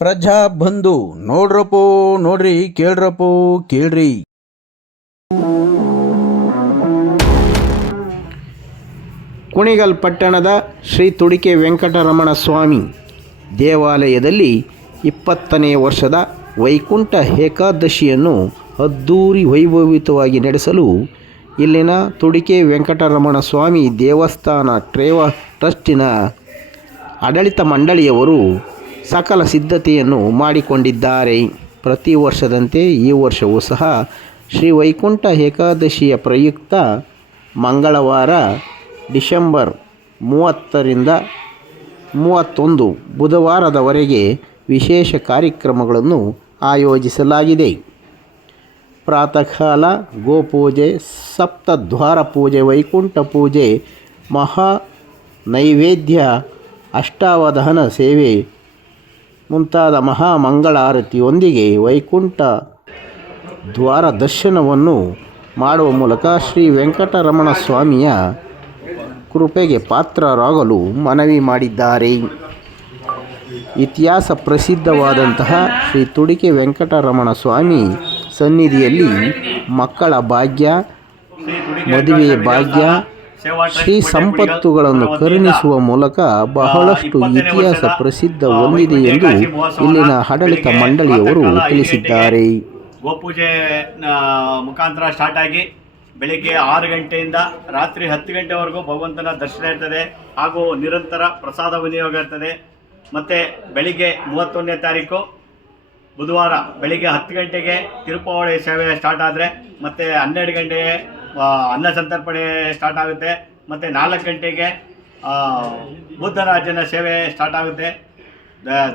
ಪ್ರಜಾ ಬಂಧು ನೋಡ್ರಪ್ಪೋ ನೋಡ್ರಿ ಕೇಳ್ರಪ್ಪೋ ಕೇಳ್ರಿ. ಕುಣಿಗಲ್ ಪಟ್ಟಣದ ಶ್ರೀ ತುಡಿಕೆ ವೆಂಕಟರಮಣ ಸ್ವಾಮಿ ದೇವಾಲಯದಲ್ಲಿ 20ನೇ ವರ್ಷದ ವೈಕುಂಠ ಏಕಾದಶಿಯನ್ನು ಅದ್ಧೂರಿ ವೈಭವಿತವಾಗಿ ನಡೆಸಲು ಇಲ್ಲಿನ ತುಡಿಕೆ ವೆಂಕಟರಮಣ ಸ್ವಾಮಿ ದೇವಸ್ಥಾನ ಟ್ರಸ್ಟಿನ ಆಡಳಿತ ಮಂಡಳಿಯವರು ಸಕಲ ಸಿದ್ಧತೆಯನ್ನು ಮಾಡಿಕೊಂಡಿದ್ದಾರೆ. ಪ್ರತಿ ವರ್ಷದಂತೆ ಈ ವರ್ಷವೂ ಸಹ ಶ್ರೀ ವೈಕುಂಠ ಏಕಾದಶಿಯ ಪ್ರಯುಕ್ತ ಮಂಗಳವಾರ ಡಿಸೆಂಬರ್ 30ರಿಂದ 31 ಬುಧವಾರದವರೆಗೆ ವಿಶೇಷ ಕಾರ್ಯಕ್ರಮಗಳನ್ನು ಆಯೋಜಿಸಲಾಗಿದೆ. ಪ್ರಾತಃ ಕಾಲ ಗೋಪೂಜೆ, ಸಪ್ತದ್ವಾರ ಪೂಜೆ, ವೈಕುಂಠ ಪೂಜೆ, ಮಹಾ ನೈವೇದ್ಯ, ಅಷ್ಟಾವಧಾನ ಸೇವೆ ಮುಂತಾದ ಮಹಾಮಂಗಳಾರತಿಯೊಂದಿಗೆ ವೈಕುಂಠ ದ್ವಾರ ದರ್ಶನವನ್ನು ಮಾಡುವ ಮೂಲಕ ಶ್ರೀ ವೆಂಕಟರಮಣ ಸ್ವಾಮಿಯ ಕೃಪೆಗೆ ಪಾತ್ರರಾಗಲು ಮನವಿ ಮಾಡಿದ್ದಾರೆ. ಇತಿಹಾಸ ಪ್ರಸಿದ್ಧವಾದಂತಹ ಶ್ರೀ ತುಡಿಕೆ ವೆಂಕಟರಮಣ ಸ್ವಾಮಿ ಸನ್ನಿಧಿಯಲ್ಲಿ ಮಕ್ಕಳ ಭಾಗ್ಯ, ಮದುವೆಯ ಭಾಗ್ಯ, ಶ್ರೀ ಸಂಪತ್ತುಗಳನ್ನು ಕರುಣಿಸುವ ಮೂಲಕ ಬಹಳಷ್ಟು ಇತಿಹಾಸ ಪ್ರಸಿದ್ಧ ಹೊಂದಿದೆ ಎಂದು ಇಲ್ಲಿನ ಆಡಳಿತ ಮಂಡಳಿಯವರು ತಿಳಿಸಿದ್ದಾರೆ. ಗೋಪೂಜೆ ಮುಖಾಂತರ ಸ್ಟಾರ್ಟ್ ಆಗಿ ಬೆಳಿಗ್ಗೆ 6 ಗಂಟೆಯಿಂದ ರಾತ್ರಿ 10 ಗಂಟೆವರೆಗೂ ಭಗವಂತನ ದರ್ಶನ ಇರ್ತದೆ ಹಾಗೂ ನಿರಂತರ ಪ್ರಸಾದ ವಿನಿಯೋಗ ಇರ್ತದೆ. ಮತ್ತು ಬೆಳಿಗ್ಗೆ 31ನೇ ತಾರೀಕು ಬುಧವಾರ ಬೆಳಿಗ್ಗೆ 10 ಗಂಟೆಗೆ ತಿರುಪಾವಳಿ ಸೇವೆ ಸ್ಟಾರ್ಟ್ ಆದರೆ ಮತ್ತು 12 ಗಂಟೆಗೆ ಅನ್ನ ಸಂತರ್ಪಣೆ ಸ್ಟಾರ್ಟ್ ಆಗುತ್ತೆ. ಮತ್ತು 4 ಗಂಟೆಗೆ ಬುದ್ಧರಾಜನ ಸೇವೆ ಸ್ಟಾರ್ಟ್ ಆಗುತ್ತೆ.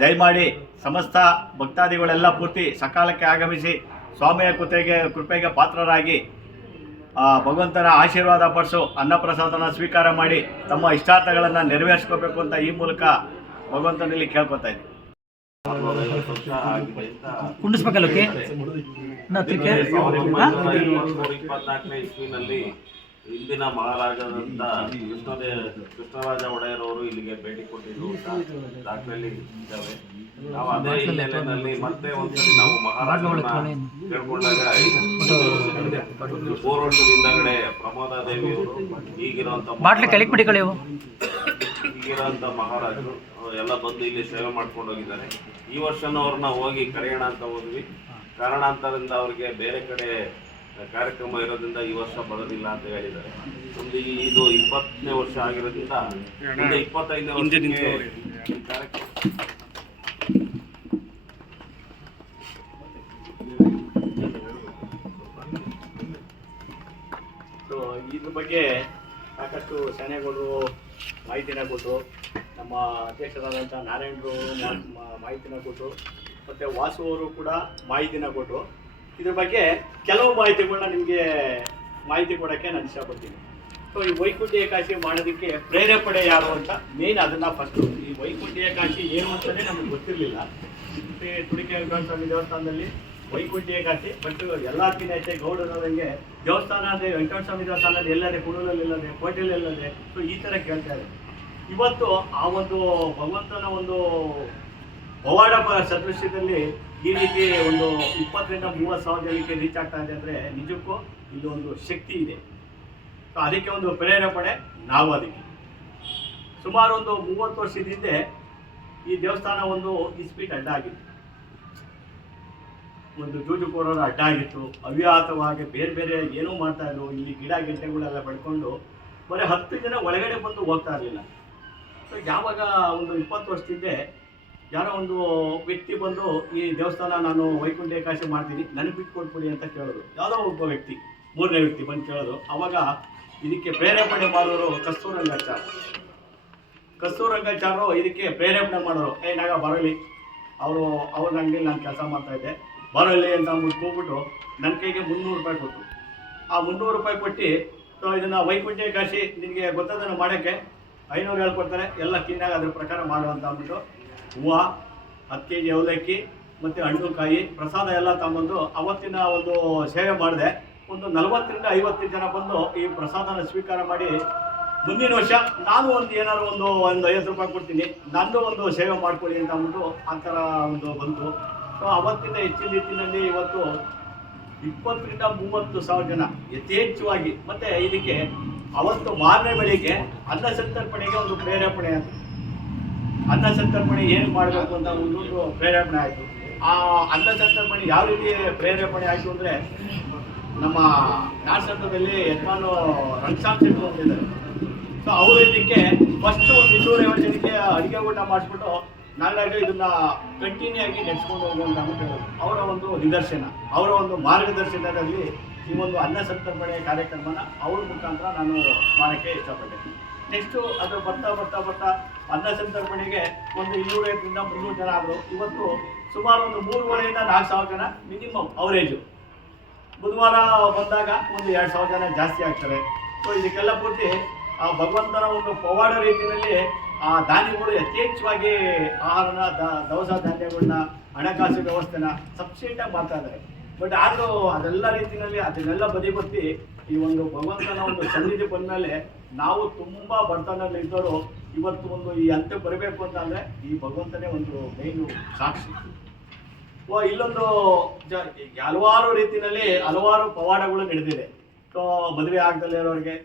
ದಯಮಾಡಿ ಸಮಸ್ತ ಭಕ್ತಾದಿಗಳೆಲ್ಲ ಪೂರ್ತಿ ಸಕಾಲಕ್ಕೆ ಆಗಮಿಸಿ ಸ್ವಾಮಿಯ ಕೃಪೆಗೆ ಪಾತ್ರರಾಗಿ ಭಗವಂತನ ಆಶೀರ್ವಾದ ಪಡಿಸು ಅನ್ನಪ್ರಸಾದನ ಸ್ವೀಕಾರ ಮಾಡಿ ತಮ್ಮ ಇಷ್ಟಾರ್ಥಗಳನ್ನು ನೆರವೇರಿಸ್ಕೋಬೇಕು ಅಂತ ಈ ಮೂಲಕ ಭಗವಂತನಲ್ಲಿ ಕೇಳ್ಕೊತಾ ಇದ್ದೀನಿ. ಹಿಂದಿನ ಮಹಾರಾಜರಂತ ಕೃಷ್ಣರಾಜ ಒಡೆಯರವರು ಇಲ್ಲಿಗೆ ಭೇಟಿ ಕೊಟ್ಟಿದ್ದು ದಾಖಲೆಯಲ್ಲಿ ಇದ್ದಾವೆ. ನಾವು ಅದೇ ಹಿನ್ನೆಲೆಯಲ್ಲಿ ಮತ್ತೆ ಒಂದ್ಸಲಿ ನಾವು ಮಹಾರಾಜರನ್ನ ಕೇಳ್ಕೊಂಡಾಗ 4 ವರ್ಷದಿಂದಗಡೆ ಪ್ರಮೋದ ದೇವಿಯವರು ಈಗಿರುವಂತ ಮಹಾರಾಜರು ಎಲ್ಲ ಬಂದು ಇಲ್ಲಿ ಸೇವೆ ಮಾಡ್ಕೊಂಡು ಹೋಗಿದ್ದಾರೆ. ಈ ವರ್ಷನೂ ಅವ್ರನ್ನ ಹೋಗಿ ಕರೆಯೋಣ ಅಂತ ಹೋದ್ವಿ. ಕಾರಣಾಂತರದಿಂದ ಅವ್ರಿಗೆ ಬೇರೆ ಕಡೆ ಕಾರ್ಯಕ್ರಮ ಇರೋದ್ರಿಂದ ಈ ವರ್ಷ ಬರೋದಿಲ್ಲ ಅಂತ ಹೇಳಿದ್ದಾರೆ. ನಮ್ದು ಇದು 20ನೇ ವರ್ಷ ಆಗಿರೋದ್ರಿಂದ ಮುಂದೆ 25ನೇ ವರ್ಷಕ್ಕೆ ಕಾರ್ಯಕ್ರಮ ಇದ್ರ ಬಗ್ಗೆ ಸಾಕಷ್ಟು ಸೇನೆಗಳು ಮಾಹಿತಿನ ಕೊಟ್ಟರು. ನಮ್ಮ ಅಧ್ಯಕ್ಷರಾದಂಥ ನಾರಾಯಣರು ಮಾಹಿತಿನ ಕೊಟ್ಟರು. ಮತ್ತು ವಾಸು ಅವರು ಕೂಡ ಮಾಹಿತಿನ ಕೊಟ್ಟರು. ಇದ್ರ ಬಗ್ಗೆ ಕೆಲವು ಮಾಹಿತಿಗಳನ್ನ ನಿಮಗೆ ಮಾಹಿತಿ ಕೊಡೋಕ್ಕೆ ನಾನು ಇಷ್ಟಪಡ್ತೀನಿ. ಸೊ ಈ ವೈಕುಂಠ ಏಕಾದಶಿ ಮಾಡೋದಕ್ಕೆ ಪ್ರೇರೇಪಣೆ ಯಾರು ಅಂತ ಮೇನ್ ಅದನ್ನು ಫಸ್ಟು ಈ ವೈಕುಂಠ ಏಕಾದಶಿ ಏನು ಅಂತಲೇ ನಮಗೆ ಗೊತ್ತಿರಲಿಲ್ಲ. ತುಡಿಕೆ ವೆಂಕಟರಮಣ ಸ್ವಾಮಿ ದೇವಸ್ಥಾನದಲ್ಲಿ ವೈಕುಂಠ ಏಕಾದಶಿ ಬಟ್ ಎಲ್ಲಕ್ಕಿಂತ ಹೆಚ್ಚೆ ಗೌಡರಂಗೆ ದೇವಸ್ಥಾನ ಅಂದರೆ ವೆಂಕಟರಮಣ ಸ್ವಾಮಿ ದೇವಸ್ಥಾನದಲ್ಲಿ ಎಲ್ಲದೆ ಕುಣೂರಲ್ಲಿ ಇಲ್ಲದೆ ಕೋಟೆಯಲ್ಲಿ ಇಲ್ಲದೆ ಸೊ ಈ ಥರ ಕೇಳ್ತಾ ಇದೆ. ಇವತ್ತು ಆ ಒಂದು ಭಗವಂತನ ಒಂದು ಪವಾಡ ಸದೃಶ್ಯದಲ್ಲಿ ಈ ರೀತಿ ಒಂದು 20ರಿಂದ 30 ಸಾವಿರ ಜನಕ್ಕೆ ರೀಚ್ ಆಗ್ತಾ ಇದೆ ಅಂದರೆ ನಿಜಕ್ಕೂ ಇದು ಒಂದು ಶಕ್ತಿ ಇದೆ. ಸೊ ಅದಕ್ಕೆ ಒಂದು ಪ್ರೇರೇಪಣೆ ನಾವು ಅದಕ್ಕೆ ಸುಮಾರು ಒಂದು 30 ವರ್ಷದ ಹಿಂದೆ ಈ ದೇವಸ್ಥಾನ ಒಂದು ಇಸ್ಪೀಟ್ ಅಡ್ಡ ಆಗಿತ್ತು, ಒಂದು ಜೂಜುಕೋರರ ಅಡ್ಡ ಆಗಿತ್ತು. ಅವ್ಯಾಹತವಾಗಿ ಬೇರೆ ಬೇರೆ ಏನೂ ಮಾಡ್ತಾಯಿದ್ರು. ಇಲ್ಲಿ ಗಿಡ ಗೆಡ್ಡೆಗಳೆಲ್ಲ ಬೆಳ್ಕೊಂಡು ಬರೀ 10 ಜನ ಒಳಗಡೆ ಬಂದು ಹೋಗ್ತಾ ಇರಲಿಲ್ಲ. ಸೊ ಯಾವಾಗ ಒಂದು 20 ವರ್ಷದಿಂದ ಯಾರೋ ಒಂದು ವ್ಯಕ್ತಿ ಬಂದು ಈ ದೇವಸ್ಥಾನ ನಾನು ವೈಕುಂಠ ಏಕಾದಶಿ ಮಾಡ್ತೀನಿ ನನಗೆ ಬಿಟ್ಟು ಕೊಟ್ಬಿಡಿ ಅಂತ ಕೇಳೋದು. ಯಾವುದೋ ಒಬ್ಬ ವ್ಯಕ್ತಿ 3ನೇ ವ್ಯಕ್ತಿ ಬಂದು ಕೇಳೋದು. ಆವಾಗ ಇದಕ್ಕೆ ಪ್ರೇರೇಪಣೆ ಮಾಡೋರು ಕಸ್ತೂರಂಗಾಚಾರ್ಯರು ಇದಕ್ಕೆ ಪ್ರೇರೇಪಣೆ ಮಾಡೋರು. ನಾಗ ಬರಲಿ ಅವ್ರ ಅಂಗಡಿಯಲ್ಲಿ ನಾನು ಕೆಲಸ ಮಾಡ್ತಾಯಿದ್ದೆ, ಬರಲಿ ಅಂತ ಅಂದ್ಬಿಟ್ಟು ಹೋಗ್ಬಿಟ್ಟು ನನ್ನ ಕೈಗೆ 300 ರೂಪಾಯಿ ಕೊಟ್ಟು ಆ 300 ರೂಪಾಯಿ ಕೊಟ್ಟು ಸೊ ಇದನ್ನು ವೈಕುಂಠ ಏಕಾದಶಿ ನಿನಗೆ ಗೊತ್ತದನ್ನು ಮಾಡೋಕ್ಕೆ 500 ಹೇಳ್ಕೊಡ್ತಾರೆ, ಎಲ್ಲ ಕ್ಲೀನಾಗಿ ಅದ್ರ ಪ್ರಕಾರ ಮಾಡುವಂತ ಅಂದ್ಬಿಟ್ಟು ಹೂವು 10 kg ಅವಲಕ್ಕಿ ಮತ್ತು ಹಣ್ಣು ಕಾಯಿ ಪ್ರಸಾದ ಎಲ್ಲ ತಗೊಂಡು ಅವತ್ತಿನ ಒಂದು ಸೇವೆ ಮಾಡಿದೆ. ಒಂದು 40ರಿಂದ 50 ಜನ ಬಂದು ಈ ಪ್ರಸಾದನ ಸ್ವೀಕಾರ ಮಾಡಿ ಮುಂದಿನ ವರ್ಷ ನಾನು ಏನಾದ್ರು ಒಂದು 50 ರೂಪಾಯಿ ಕೊಡ್ತೀನಿ, ನಂದು ಒಂದು ಸೇವೆ ಮಾಡ್ಕೊಳ್ಳಿ ಅಂತ ಅಂದ್ಬಿಟ್ಟು ಆ ಥರ ಒಂದು ಬಂತು. ಸೊ ಅವತ್ತಿನ ಹೆಚ್ಚಿನ ರೀತಿಯಲ್ಲಿ ಇವತ್ತು 20 ರಿಂದ 30 ಸಾವಿರ ಜನ ಯಥೇಚ್ಛವಾಗಿ. ಮತ್ತು ಇದಕ್ಕೆ ಅವತ್ತು ಮಾರನೇ ಬೆಳಿಗ್ಗೆ ಅನ್ನ ಸಂತರ್ಪಣೆಗೆ ಒಂದು ಪ್ರೇರೇಪಣೆ ಆಯಿತು. ಅನ್ನ ಸಂತರ್ಪಣೆ ಏನು ಮಾಡಬೇಕು ಅಂತ ಒಂದು ಪ್ರೇರೇಪಣೆ ಆಯಿತು. ಆ ಅನ್ನ ಸಂತರ್ಪಣೆ ಯಾವ ರೀತಿ ಪ್ರೇರೇಪಣೆ ಆಯಿತು ಅಂದರೆ, ನಮ್ಮ ನಾಟಕದಲ್ಲಿ ಯಜಮಾನು ರಂಗಸ್ವಾಮಿ ಶೆಟ್ಟಿ ಅಂತಿದ್ದಾರೆ. ಸೊ ಅವರು ಇದಕ್ಕೆ ಫಸ್ಟ್ ಒಂದು 250 ಜನಕ್ಕೆ ಅಡುಗೆ ಊಟ ಮಾಡಿಸ್ಬಿಟ್ಟು ನಾಲ್ಕು ಇದನ್ನ ಕಂಟಿನ್ಯೂ ಆಗಿ ನೆಡ್ಸ್ಕೊಂಡು ಹೋಗುವಂತ ಅವರ ಒಂದು ನಿದರ್ಶನ, ಅವರ ಒಂದು ಮಾರ್ಗದರ್ಶನದಲ್ಲಿ ಈ ಒಂದು ಅನ್ನ ಸಂತರ್ಪಣೆ ಕಾರ್ಯಕ್ರಮನ ಅವ್ರ ಮುಖಾಂತರ ನಾನು ಮಾಡೋಕ್ಕೆ ಇಷ್ಟಪಟ್ಟೆ. ನೆಕ್ಸ್ಟು ಅದು ಬರ್ತಾ ಅನ್ನ ಸಂತರ್ಪಣೆಗೆ ಒಂದು 250 ರಿಂದ 300 ಜನ ಆದರು. ಇವತ್ತು ಸುಮಾರು ಒಂದು 3,500 ರಿಂದ 4,000 ಜನ ಮಿನಿಮಮ್ ಅವರೇಜು. ಬುಧವಾರ ಬಂದಾಗ ಒಂದು 2,000 ಜನ ಜಾಸ್ತಿ ಆಗ್ತಾರೆ. ಸೊ ಇದಕ್ಕೆಲ್ಲ ಪೂರ್ತಿ ಆ ಭಗವಂತನ ಒಂದು ಪವಾಡ ರೀತಿಯಲ್ಲಿ ಆ ದಾನಿಗಳು ಯಥೇಚ್ಛವಾಗಿ ಆಹಾರನ ದವಸ ಧಾನ್ಯಗಳನ್ನ, ಹಣಕಾಸು ವ್ಯವಸ್ಥೆನ ಸಫಿಷಿಯೆಂಟಾಗಿ ಮಾಡ್ತಾ ಇದ್ದಾರೆ. ಬಟ್ ಆದರೂ ಅದೆಲ್ಲ ರೀತಿಯಲ್ಲಿ ಅದನ್ನೆಲ್ಲ ಬದಿಗೊತ್ತಿ ಈ ಒಂದು ಭಗವಂತನ ಒಂದು ಸನ್ನಿಧಿ ಬಂದಮೇಲೆ ನಾವು ತುಂಬ ಬಡತನದಲ್ಲಿ ಇದ್ದವರು ಇವತ್ತು ಒಂದು ಈ ಹಂತಕ್ಕೆ ಬರಬೇಕು ಅಂತ ಅಂದರೆ ಈ ಭಗವಂತನೇ ಒಂದು ಮೇಯ್ನು ಸಾಕ್ಷಿ. ಇಲ್ಲೊಂದು ಹಲವಾರು ರೀತಿಯಲ್ಲಿ ಹಲವಾರು ಪವಾಡಗಳು ನಡೆದಿದೆ. ಸೊ ಮದುವೆ ಆಗದಲ್ಲೇ ಇರೋರಿಗೆ,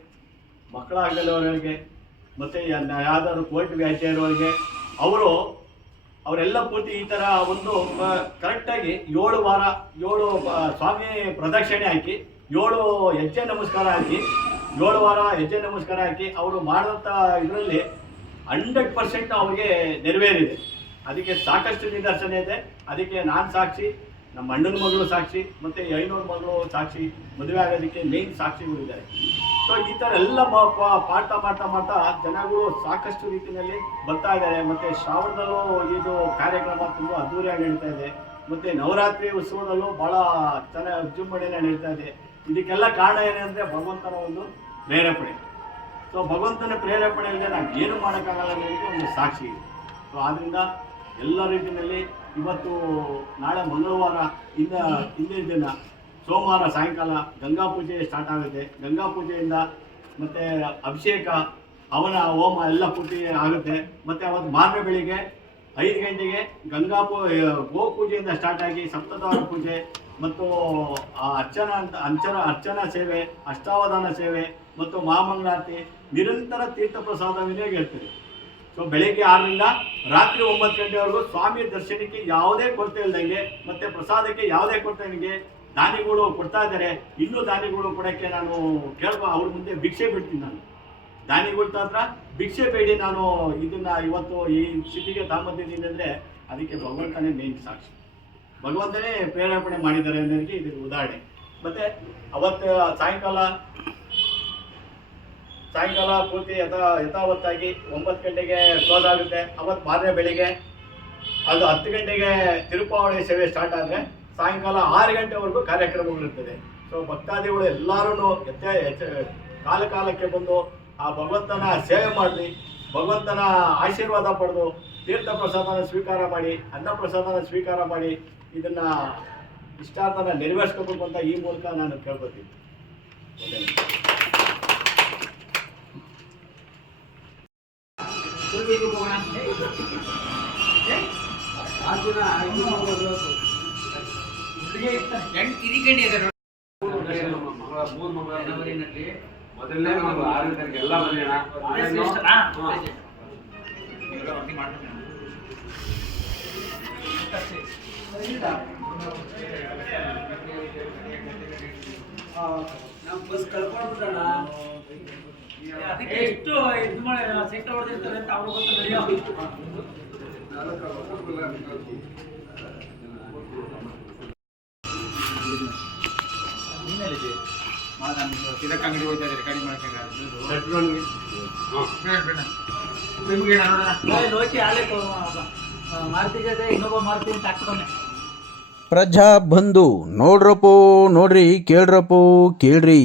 ಮಕ್ಕಳಾಗದಲ್ಲೇ ಇರೋರಿಗೆ, ಮತ್ತು ಯಾವ್ದಾದ್ರು ಕೋರ್ಟ್ ವ್ಯಾಜ್ಯ ಇರೋರಿಗೆ ಅವರೆಲ್ಲ ಪೂರ್ತಿ ಈ ಥರ ಒಂದು ಕರೆಕ್ಟಾಗಿ 7 ವಾರ 7 ಸ್ವಾಮಿ ಪ್ರದಕ್ಷಿಣೆ ಹಾಕಿ 7 ಹೆಜ್ಜೆ ನಮಸ್ಕಾರ ಹಾಕಿ 7 ವಾರ ಹೆಜ್ಜೆ ನಮಸ್ಕಾರ ಹಾಕಿ ಅವರು ಮಾಡಿದಂಥ ಇದರಲ್ಲಿ 100% ಅವ್ರಿಗೆ ನೆರವೇರಿದೆ. ಅದಕ್ಕೆ ಸಾಕಷ್ಟು ನಿದರ್ಶನ ಇದೆ. ಅದಕ್ಕೆ ನಾನು ಸಾಕ್ಷಿ, ನಮ್ಮ ಅಣ್ಣನ ಮಗಳು ಸಾಕ್ಷಿ, ಮತ್ತು 500 ಮಗಳು ಸಾಕ್ಷಿ, ಮದುವೆ ಆಗೋದಕ್ಕೆ ಮೇನ್ ಸಾಕ್ಷಿಗಳಿದ್ದಾರೆ. ಸೊ ಈ ಥರ ಎಲ್ಲ ಮಾಡ್ತಾ ಜನಗಳು ಸಾಕಷ್ಟು ರೀತಿಯಲ್ಲಿ ಬರ್ತಾ ಇದ್ದಾರೆ. ಮತ್ತು ಶ್ರಾವಣದಲ್ಲೂ ಇದು ಕಾರ್ಯಕ್ರಮ ತುಂಬ ಅದ್ದೂರಿಯಾಗಿ ನಡೀತಾ ಇದೆ. ಮತ್ತು ನವರಾತ್ರಿ ಉತ್ಸವದಲ್ಲೂ ಭಾಳ ಚೆನ್ನಾಗಿ ವಿಜೃಂಭಣೆಯಿಂದ ನಡೀತಾ ಇದೆ. ಇದಕ್ಕೆಲ್ಲ ಕಾರಣ ಏನಂದರೆ ಭಗವಂತನ ಒಂದು ಪ್ರೇರೇಪಣೆ. ಸೊ ಭಗವಂತನ ಪ್ರೇರೇಪಣೆ ಇಲ್ಲದೆ ನಾವು ಏನು ಮಾಡೋಕ್ಕಾಗಲ್ಲ ಅನ್ನೋದಕ್ಕೆ ಒಂದು ಸಾಕ್ಷಿ ಇದೆ. ಸೊ ಆದ್ದರಿಂದ ಎಲ್ಲ ರೀತಿಯಲ್ಲಿ ಇವತ್ತು ನಾಳೆ ಮಂಗಳವಾರ ಹಿಂದಿನ ದಿನ ಸೋಮವಾರ ಸಾಯಂಕಾಲ ಗಂಗಾ ಪೂಜೆ ಸ್ಟಾರ್ಟ್ ಆಗುತ್ತೆ. ಗಂಗಾ ಪೂಜೆಯಿಂದ ಮತ್ತು ಅಭಿಷೇಕ, ಹವನ, ಹೋಮ ಎಲ್ಲ ಪೂಜೆ ಆಗುತ್ತೆ. ಮತ್ತು ಅವತ್ತು ಮಾರನೇ ಬೆಳಿಗ್ಗೆ 5 ಗಂಟೆಗೆ ಗೋ ಪೂಜೆಯಿಂದ ಸ್ಟಾರ್ಟ್ ಆಗಿ ಸಪ್ತದ್ವಾರ ಪೂಜೆ ಮತ್ತು ಅರ್ಚನಾ ಸೇವೆ, ಅಷ್ಟಾವಧಾನ ಸೇವೆ ಮತ್ತು ಮಹಾಮಂಗಳಾರತಿ, ನಿರಂತರ ತೀರ್ಥ ಪ್ರಸಾದ ವಿನಿಯೋಗ ಇರ್ತದೆ. ಸೊ ಬೆಳಗ್ಗೆ 6 ರಿಂದ ರಾತ್ರಿ 9 ಗಂಟೆವರೆಗೂ ಸ್ವಾಮಿ ದರ್ಶನಕ್ಕೆ ಯಾವುದೇ ಕೊರತೆ ಇಲ್ದಂಗೆ ಮತ್ತು ಪ್ರಸಾದಕ್ಕೆ ಯಾವುದೇ ಕೊರತೆ ನನಗೆ ದಾನಿಗಳು ಕೊಡ್ತಾ ಇದ್ದಾರೆ. ಇನ್ನೂ ದಾನಿಗಳು ಕೊಡೋಕ್ಕೆ ನಾನು ಅವ್ರ ಮುಂದೆ ಭಿಕ್ಷೆ ಬಿಡ್ತೀನಿ. ನಾನು ದಾನಿಗಳ ಹತ್ರ ಭಿಕ್ಷೆ ಬೇಡಿ ನಾನು ಇದನ್ನು ಇವತ್ತು ಈ ಸ್ಥಿತಿಗೆ ತಗೊಂಬಂದಿದ್ದೀನಿ ಅಂದರೆ ಅದಕ್ಕೆ ಭಗವಂತನೇ ಮೇನ್ ಸಾಕ್ಷಿ. ಭಗವಂತನೇ ಪ್ರೇರೇಪಣೆ ಮಾಡಿದ್ದಾರೆ ಅನ್ನೋದಕ್ಕೆ ಇದಕ್ಕೆ ಉದಾಹರಣೆ. ಮತ್ತು ಅವತ್ತು ಸಾಯಂಕಾಲ ಪೂರ್ತಿ ಯಥಾವತ್ತಾಗಿ 9 ಗಂಟೆಗೆ ಕ್ಲೋಸ್ ಆಗುತ್ತೆ. ಅವತ್ತು ಮಾರನೇ ಬೆಳಿಗ್ಗೆ ಅದು 10 ಗಂಟೆಗೆ ತಿರುಪಾವಳಿ ಸೇವೆ ಸ್ಟಾರ್ಟ್ ಆದರೆ ಸಾಯಂಕಾಲ 6 ಗಂಟೆವರೆಗೂ ಕಾರ್ಯಕ್ರಮಗಳಿರ್ತದೆ. ಸೊ ಭಕ್ತಾದಿಗಳು ಎಲ್ಲರೂ ಕಾಲಕ್ಕೆ ಬಂದು ಆ ಭಗವಂತನ ಸೇವೆ ಮಾಡಿ, ಭಗವಂತನ ಆಶೀರ್ವಾದ ಪಡೆದು ತೀರ್ಥ ಪ್ರಸಾದನ ಸ್ವೀಕಾರ ಮಾಡಿ, ಅನ್ನ ಪ್ರಸಾದನ ಸ್ವೀಕಾರ ಮಾಡಿ ಇದನ್ನು ಇಷ್ಟಾರ್ಥನ ನೆರವೇರಿಸ್ಕೋಬೇಕು ಅಂತ ಈ ಮೂಲಕ ನಾನು ಕೇಳ್ಕೊತೀನಿ. ಮೊದಲನೇ 6 ಗಂಟೆಗೆ ಎಲ್ಲ ಬಸ್ ಕಳ್ಕೊಂಡ್ಬಿಟ್ಟಣ. ಅದಕ್ಕೆ ಎಷ್ಟು ಇದು ಮಾಡಿ ಸೆಕ್ಟರ್ ಹೊಡೆದಿರ್ತಾರೆ ಅಂತ ಅವ್ರು ಗೊತ್ತು ನಡೆಯೋ. ಅಂಗಡಿ ಹೋಗ್ತಾ ಇದ್ದಾರೆ ಗಾಡಿ ಮಾಡಕ್ಕೆ ನಿಮಗೆ ಲೋಕಿ ಆಲೆ ಮಾರುತಿ ಜೊತೆ ಇನ್ನೊಬ್ಬ ಮಾರುತಿ ಅಂತ ಹಾಕ್ಕೊಂಡೆ. ಪ್ರಜಾ ಬಂಧು ನೋಡ್ರಪ್ಪೋ ನೋಡ್ರಿ, ಕೇಳ್ರಪ್ಪೋ ಕೇಳ್ರಿ.